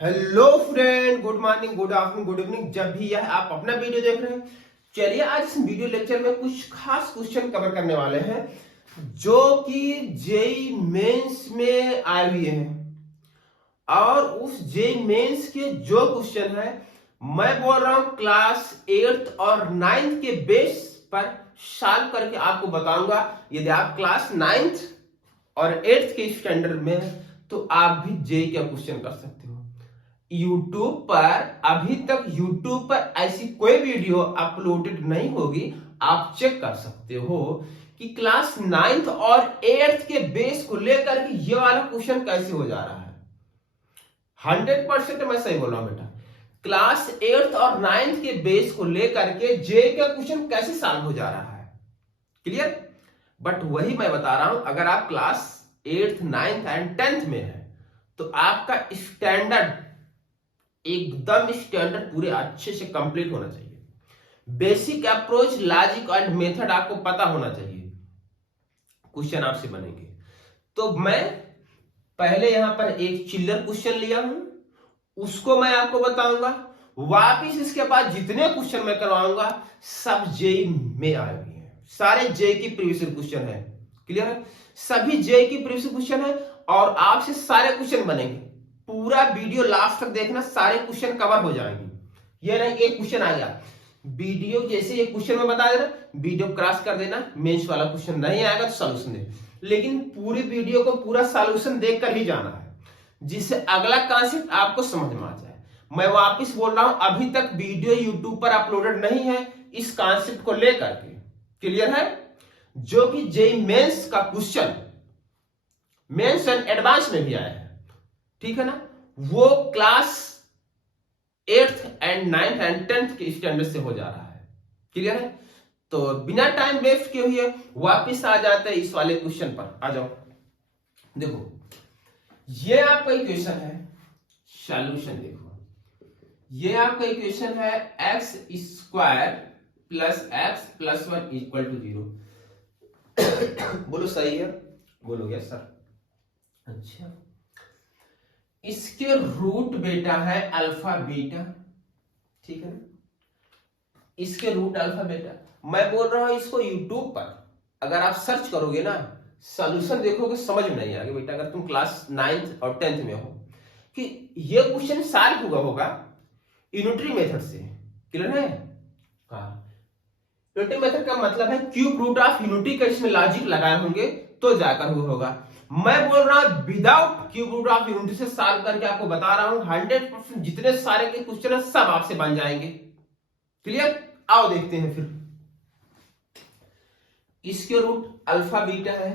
Hello friend, good morning, good afternoon, good evening, जब भी यह आप अपना वीडियो देख रहे हैं। चलिए आज इस वीडियो लेक्चर में कुछ खास क्वेश्चन कवर करने वाले हैं जो कि जेई मेंस में आए हुए हैं। और उस जेई मेंस के जो क्वेश्चन है मैं बोल रहा हूं क्लास 8th और 9th के बेस पर सॉल्व करके आपको बताऊंगा। यदि आप क्लास 9th और 8th के स्टैंडर्ड में हैं तो आप भी जेई का क्वेश्चन कर सकते हो। YouTube पर अभी तक YouTube पर ऐसी कोई वीडियो अपलोडेड नहीं होगी, आप चेक कर सकते हो कि क्लास 9th और 8th के बेस को लेकर के ये वाला क्वेश्चन कैसे हो जा रहा है। 100% मैं सही बोल रहा हूं बेटा। क्लास 8th और 9th के बेस को लेकर के जे का क्वेश्चन कैसे सॉल्व हो जा रहा है, क्लियर। बट वही मैं बता रहा हूं, अगर आप class 8th 9th and 10th में है तो आपका स्टैंडर्ड एकदम स्टैंडर्ड पूरे अच्छे से कंप्लीट होना चाहिए। Basic approach, logic and method आपको पता होना चाहिए। क्वेश्चन आपसे बनेंगे तो मैं पहले यहां पर एक चिल्लर क्वेश्चन लिया हूं, उसको मैं आपको बताऊंगा। वापिस इसके बाद जितने क्वेश्चन मैं करवाऊंगा सब जेई में आए हुए हैं, सारे जेई की प्रीवियस क्वेश्चन है, क्लियर है। सभी जेई की प्रीवियस क्वेश्चन है और आपसे सारे क्वेश्चन बनेंगे। पूरा वीडियो लास्ट तक देखना, सारे क्वेश्चन कवर हो जाएंगे। ये नहीं एक क्वेश्चन आ गया वीडियो जैसे ये क्वेश्चन में बता देना, वीडियो क्रॉस कर देना, मेंस वाला क्वेश्चन नहीं आएगा तो सॉल्यूशन दे, लेकिन पूरी वीडियो को पूरा सॉल्यूशन देखकर ही जाना है जिससे अगला कॉन्सेप्ट आपको समझ में आ जाए। मैं वापस बोल रहा हूं, अभी तक वीडियो यूट्यूब पर अपलोडेड नहीं है इस कॉन्सेप्ट को लेकर के, क्लियर है। जो कि जेई मेंस का क्वेश्चन मेंस एंड एडवांस में भी आया है, ठीक है ना, वो class 8th and 9th and 10th के स्टैंडर्ड से हो जा रहा है, क्लियर है। तो बिना टाइम वेस्ट किए हुए वापस आ जाते हैं इस वाले क्वेश्चन पर। आ जाओ, देखो ये आपका इक्वेशन है, सॉल्यूशन देखो। ये आपका इक्वेशन है x square plus x plus 1 equal to 0। बोलो सही है, बोलोगे सर। अच्छा, इसके रूट बेटा है अल्फा बीटा, ठीक है ना, इसके रूट अल्फा बेटा। मैं बोल रहा हूं इसको यूट्यूब पर अगर आप सर्च करोगे ना, सॉल्यूशन देखोगे समझ में नहीं आएगा बेटा। अगर तुम क्लास 9th और 10th में हो कि ये क्वेश्चन सॉल्व हुआ होगा यूनिटरी मेथड से, क्लियर है। यूनिटरी मेथड का मतलब है क्यूब रूट ऑफ यूनिटी का इसमें लॉजिक लगाए होंगे तो जाकर हुआ होगा। मैं बोल रहा हूं without cube root of unity से सॉल्व करके आपको बता रहा हूं 100% जितने सारे के क्वेश्चन है सब आपसे बन जाएंगे, क्लियर। आओ देखते हैं फिर। इसके रूट अल्फा बीटा है,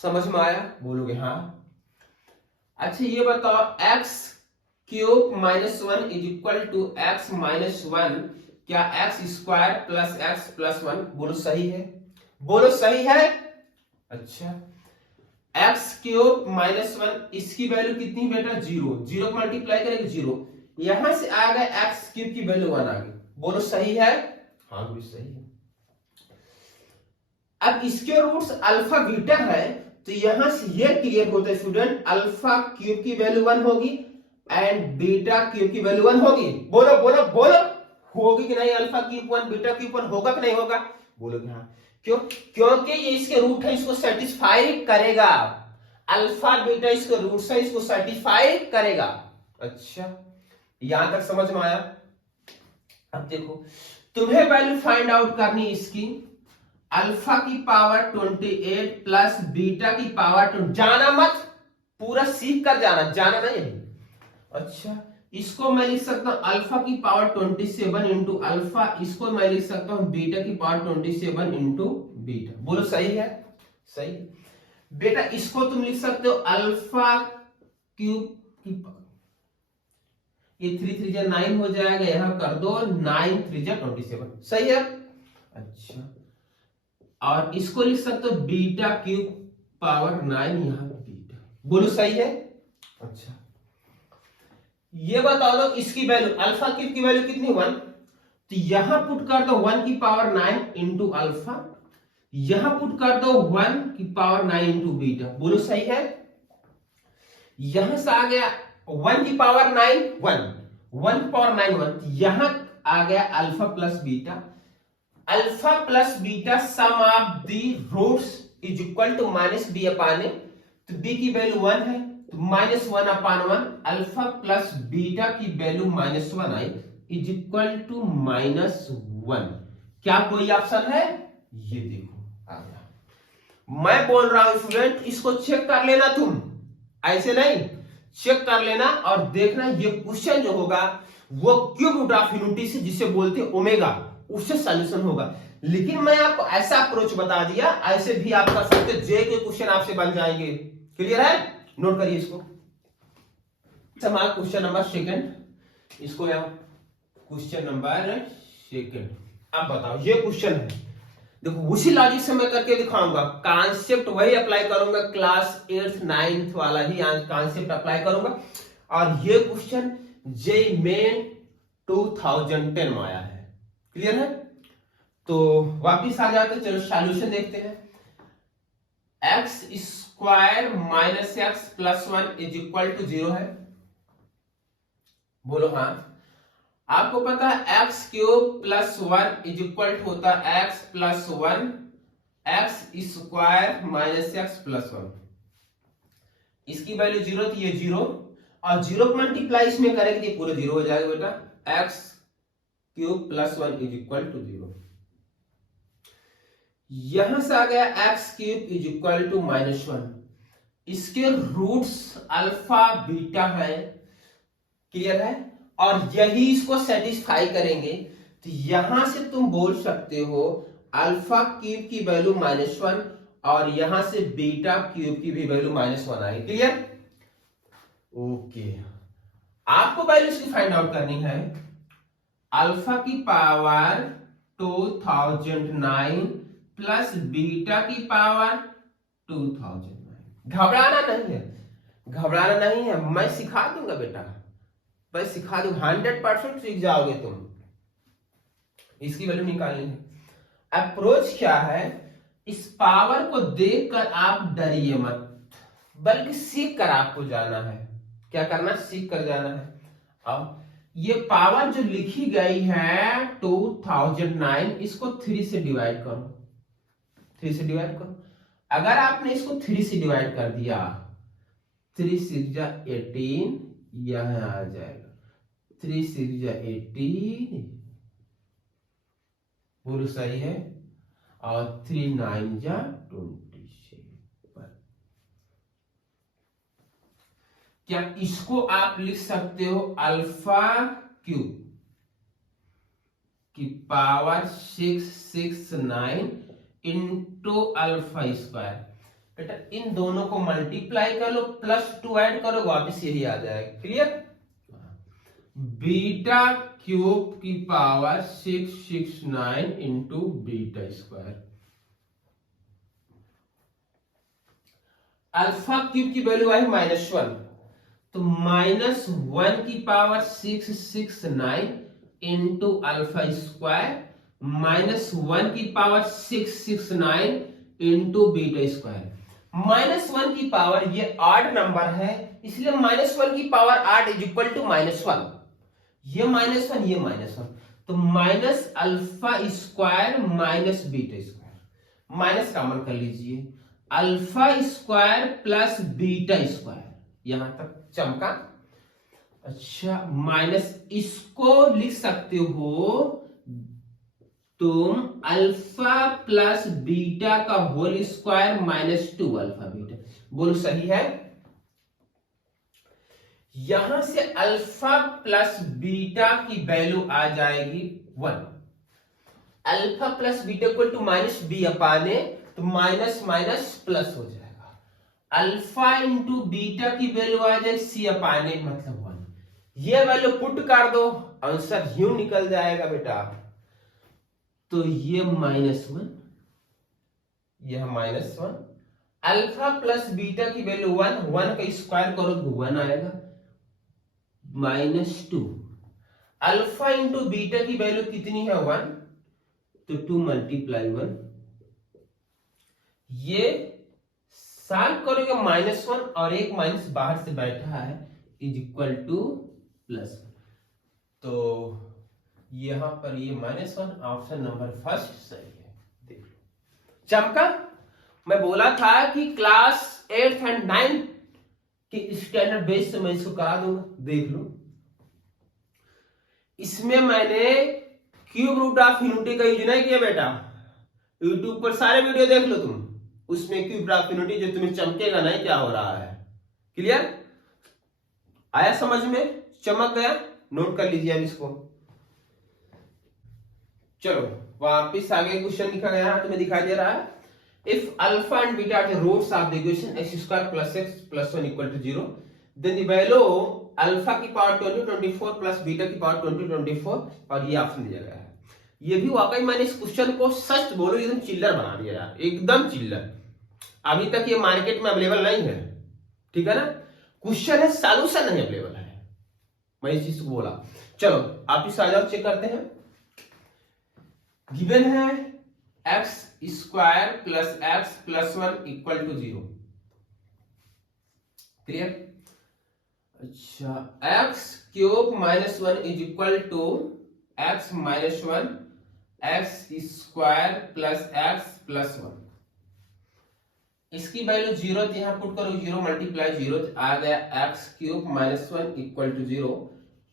समझ में आया, बोलोगे हाँ। अच्छा ये बताओ x cube minus 1 is equal to x minus 1, क्या x square plus x plus 1, बोलो सही है, बोलो सही है। अच्छा एक्स क्यूब माइनस 1 इसकी वैल्यू कितनी बेटा 0, 0 मल्टीप्लाई करेंगे 0, यहां से आ गया एक्स क्यूब की वैल्यू 1 आ गई, बोलो सही है। हाँ भी सही है। अब इसके रूट्स अल्फा बीटा है तो यहां से ये क्लियर होता है स्टूडेंट, अल्फा क्यूब की वैल्यू 1 होगी एंड बीटा क्यूब की वैल्यू 1 होगी। बोलो बोलो बोलो, होगी कि नहीं, अल्फा क्यूब 1 बीटा क्यूब 1 होगा कि नहीं होगा, बोलोगे हाँ। क्यों? क्योंकि ये इसके रूट है, इसको सेटिस्फाई करेगा। अल्फा बीटा इसके रूट से इसको सेटिस्फाई करेगा। अच्छा यहां तक समझ में आया। अब देखो तुम्हें वैल्यू फाइंड आउट करनी इसकी, अल्फा की पावर 28 प्लस बीटा की पावर 20। जाना मत, पूरा सीख कर जाना, जाना नहीं है। अच्छा इसको मैं लिख सकता हूं अल्फा की पावर 27 इंटू अल्फा, इसको मैं लिख सकता हूं बीटा की पावर 27 इंटू बीटा, बोलो सही है, सही बेटा। इसको तुम लिख सकते हो अल्फा क्यूब की, ये 3 3 जा 9 हो जाएगा, यहां कर दो 9 3 जा 27, सही है। अच्छा और इसको लिख सकते हो बीटा क्यूब पावर 9, यहां बीटा, बोलो सही है। अच्छा ये बता दो इसकी वैल्यू अल्फा क्यूब की वैल्यू कितनी 1, तो यहां पुट कर दो 1 की पावर 9 इंटू अल्फा, यहां पुट कर दो 1 की पावर 9 इंटू बीटा, बोलो सही है। यहां से आ गया 1 की पावर 9 1, 1 की पावर 9 1, यहां आ गया alpha plus beta. Alpha plus beta sum of the roots is equal to minus B upon ए, तो बी की वैल्यू 1 है तो minus 1 upon 1, alpha plus beta की value minus 1 I is equal to minus 1। क्या कोई ऑप्शन है? ये देखो आ गया। मैं बोल रहा हूं स्टूडेंट, इसको चेक कर लेना, तुम ऐसे नहीं, चेक कर लेना और देखना ये क्वेश्चन जो होगा वो क्यूब रूट ऑफ यूनिटी से, जिसे बोलते हैं ओमेगा, उससे सॉल्यूशन होगा। लेकिन मैं आपको ऐसा अप्रोच बता दिया, ऐसे भी आप कर सकते, जे के क्वेश्चन आपसे बन जाएंगे। क्लियर है? नोट करिए इसको। क्वेश्चन नंबर सेकंड, इसको यहाँ क्वेश्चन नंबर सेकंड। अब बताओ, ये क्वेश्चन है, देखो उसी लॉजिक से मैं करके दिखाऊंगा, कॉन्सेप्ट वही अप्लाई करूंगा, क्लास 8th 9th वाला ही कॉन्सेप्ट अप्लाई करूंगा। और ये क्वेश्चन जे मेन 2010 में आया है। क्लियर है? तो वापिस आ जाते, चलो सॉल्यूशन देखते हैं। X square minus x plus 1 is equal to 0 है, बोलो हाँ। आपको पता है x cube plus 1 is equal to होता है x plus 1 x square minus x plus 1। इसकी वैल्यू 0 थी, ये 0, और 0 को मल्टीप्लाई इसमें करेंगे तो पूरे 0 हो जाएगा बेटा। X cube plus 1 is equal to 0। यहां से आ गया x cube is equal to minus 1। इसके रूट्स अल्फा बीटा है। क्लियर है? और यही इसको सेटिस्फाई करेंगे, तो यहां से तुम बोल सकते हो अल्फा क्यूब की वैल्यू -1 और यहां से बीटा क्यूब की भी वैल्यू -1 आएगी। क्लियर? ओके, आपको वैल्यू इसकी फाइंड आउट करनी है। अल्फा की पावर 2009 प्लस बीटा की पावर 2009। घबराना नहीं है, घबराना नहीं है, मैं सिखा दूंगा बेटा, मैं सिखा दूंगा, 100% सीख जाओगे तुम। इसकी वैल्यू निकालनी है। अप्रोच क्या है? इस पावर को देखकर आप डरिए मत, बल्कि सीख कर आपको जाना है। क्या करना? सीख कर जाना है। अब ये पावर जो लिखी गई है 2009, इसको 3 से डिवाइड करो, 3 से डिवाइड करो। अगर आपने इसको 3 से डिवाइड कर दिया, 3 6 जा 18, यहां आ जाएगा 3 6 जा 18, पूरा सही है, और 3 9 जा 27। क्या इसको आप लिख सकते हो अल्फा क्यूब की पावर 669 इंटू अल्फा स्क्वायर। बेटा इन दोनों को मल्टीप्लाई कर लो, +2 ऐड करो, वापिस यही आ जाएगा। क्लियर? बीटा क्यूब की power 669 into beta square. Alpha cube की वैल्यू आई -1, तो -1 की पावर 669 इंटू अल्फा स्क्वायर, -1 की पावर 669 इंटू बीटा स्क्वायर। -1 की पावर, ये ऑड नंबर है, इसलिए -1 की पावर 8 इज इक्वल टू -1। ये -1, ये -1, तो minus alpha square minus beta square, minus common कर लीजिए, alpha square plus beta square, यहां तक चमका। अच्छा, माइनस इसको लिख सकते हो तुम अल्फा प्लस बीटा का होल स्क्वायर -2 अल्फा बीटा। बोलो सही है? यहां से अल्फा प्लस बीटा की वैल्यू आ जाएगी 1। Alpha plus beta equal to -b upon ए, तो माइनस माइनस प्लस हो जाएगा। अल्फा इंटू बीटा की वैल्यू आ जाएगी c अपान ए, मतलब 1। ये वैल्यू पुट कर दो, आंसर यूं निकल जाएगा बेटा। तो ये -1, यह -1, अल्फा प्लस बीटा की वैल्यू 1, 1 का स्क्वायर करो तो 1 आएगा, -2। अल्फा इंटू बीटा की वैल्यू कितनी है? 1, तो 2 × 1। ये सॉल्व करोगे -1 और एक माइनस बाहर से बैठा है, इज इक्वल टू प्लस। तो यहां पर ये -1, ऑप्शन नंबर फर्स्ट सही है। देख लो चमका। मैं बोला था कि क्लास 8th एंड 9th के स्टैंडर्ड बेस से मैं इसको करा दूंगा। देख लो इसमें मैंने क्यूब रूट ऑफ यूनिटी का यूज नहीं किया बेटा। यूट्यूब पर सारे वीडियो देख लो तुम, उसमें क्यूब ऑफ यूनिटी जो तुम्हें चमकेगा नहीं क्या हो रहा है। क्लियर आया समझ में? चमक गया? नोट कर लीजिए अब इसको। चलो वापिस आगे क्वेश्चन लिखा गया है, तुम्हें दिखाई दे रहा है। If alpha and beta are the roots of the equation x² + x + 1 = 0, then the value alpha की पावर 20 24 प्लस बीटा की पावर 20 24, और ये ऑप्शन दिया गया है। ये भी वाकई मैंने इस क्वेश्चन को सच बोलो एकदम चिल्लर बना दिया यार, एकदम चिल्लर। अभी तक ये मार्केट में अवेलेबल नहीं है, ठीक है ना। क्वेश्चन है, सॉल्यूशन नहीं अवेलेबल है, मैं इस चीज को बोला। चलो आप इस आजाद चेक करते हैं। गिवन है x² + x + 1 = 0। क्लियर? अच्छा, x³ - 1 = x - 1 x² + x + 1। इसकी वैल्यू 0 यहां पुट करो, 0 × 0 आ गया x³ - 1 = 0।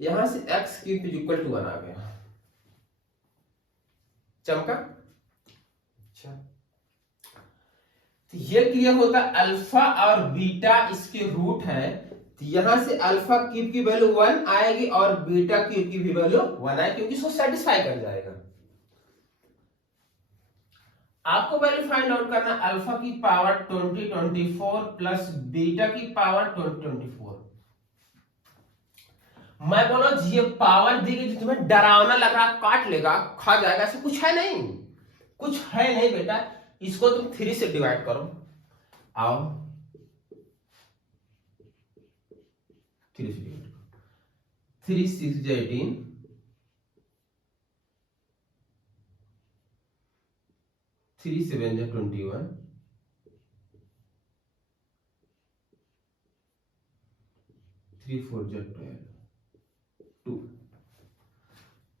यहां से x³ = 1 आ गया। चमका? अच्छा, तो ये क्लियर होता है। अल्फा और बीटा इसके रूट है, तो यहां से अल्फा क्यूब की वैल्यू 1 आएगी और बीटा क्यूब की भी वैल्यू 1 आएगी, क्योंकि इसको सेटिस्फाई कर जाएगा। आपको वैल्यू फाइंड आउट करना, अल्फा की पावर 20 24 प्लस बीटा की पावर 20 24। मैं बोला ये पावर दी गई, तुम्हें डरावना लग रहा, काट लेगा, खा जाएगा, ऐसा कुछ है नहीं, कुछ है नहीं बेटा। इसको तुम 3 से डिवाइड करो। आओ 3 से डिवाइड करो। 3 6 18, 3 7 21, 3 4 12 2।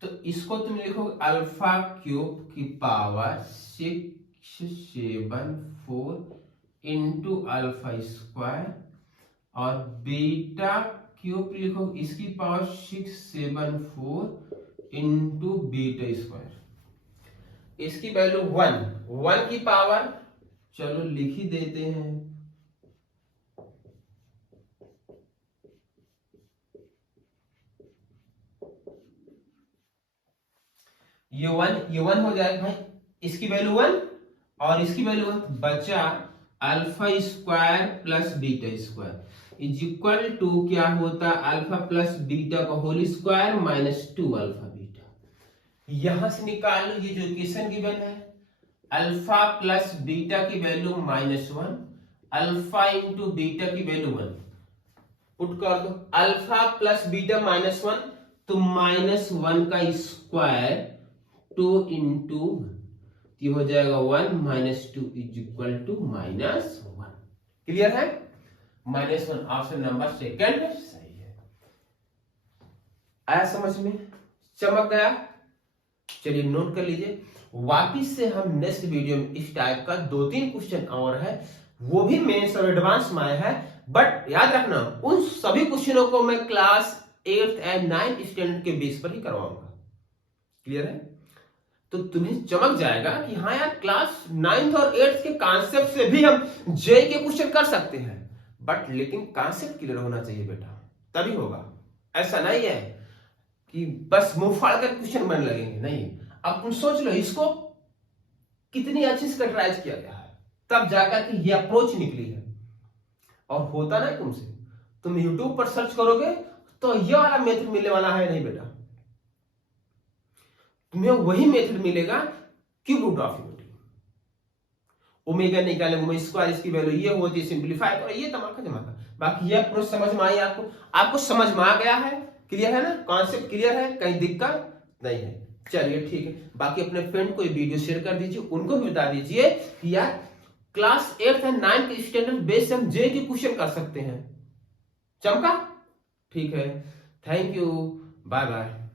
तो इसको तुम लिखोगे अल्फा क्यूब की पावर 6 7 4 इंटू अल्फा स्क्वायर, और बीटा क्यूब लिखोगे इसकी पावर 6 7 4 इंटू बीटा स्क्वायर। इसकी वैल्यू 1 की पावर, चलो लिख ही देते हैं, ये 1 हो जाएगा भाई। इसकी वैल्यू 1 और इसकी वैल्यू 1, बचा alpha square plus beta square is equal to क्या होता है, अल्फा प्लस बीटा का होल स्क्वायर -2 अल्फा बीटा। यहां से निकाल लो ये जो इक्वेशन गिवन है, अल्फा प्लस बीटा की वैल्यू -1, अल्फा इंटू बीटा की वैल्यू 1 पुट कर दो। अल्फा प्लस बीटा -1, तो -1 का स्क्वायर 2 इंटू हो जाएगा 1 -2 इज इक्वल टू -1। क्लियर है? -1 ऑप्शन नंबर सेकंड सही है। आया समझ में? चमक गया? चलिए नोट कर लीजिए। वापिस से हम नेक्स्ट वीडियो में इस टाइप का 2-3 क्वेश्चन और है, वो भी मेंस और एडवांस में आया है। बट याद रखना उन सभी क्वेश्चनों को मैं class 8th and 9th standard के बेस पर ही करवाऊंगा। क्लियर है? तो तुम्हें चमक जाएगा कि हाँ यार क्लास 9th और 8th के कॉन्सेप्ट से भी हम जे के क्वेश्चन कर सकते हैं, बट लेकिन कॉन्सेप्ट क्लियर होना चाहिए बेटा, तभी होगा। ऐसा नहीं है कि बस मुंह फाड़ कर क्वेश्चन बनने लगेंगे, नहीं। अब तुम सोच लो इसको कितनी अच्छी से कटराइज किया गया है, तब जाकर के ये अप्रोच निकली है। और होता ना तुमसे, तुम यूट्यूब पर सर्च करोगे तो ये वाला मेथड मिलने वाला है नहीं बेटा, तुम्हें वही मेथड मिलेगा cube root of unity. Omega निकाले, ओमेगा स्क्वायर इसकी वैल्यू ये होती है, सिंपलीफाई करो, ये तमाका जमाका। बाकी ये अप्रोच समझ में आई आपको समझ में आ गया है? क्लियर है ना? कॉन्सेप्ट क्लियर है? कहीं दिक्कत नहीं है? चलिए ठीक है। बाकी अपने फ्रेंड को ये वीडियो शेयर कर दीजिए, उनको भी बता दीजिए कि यार क्लास 8th एंड 9th के स्टैंडर्ड बेस से हम जे के क्वेश्चन कर सकते हैं। चमका? ठीक है, थैंक यू, बाय बाय।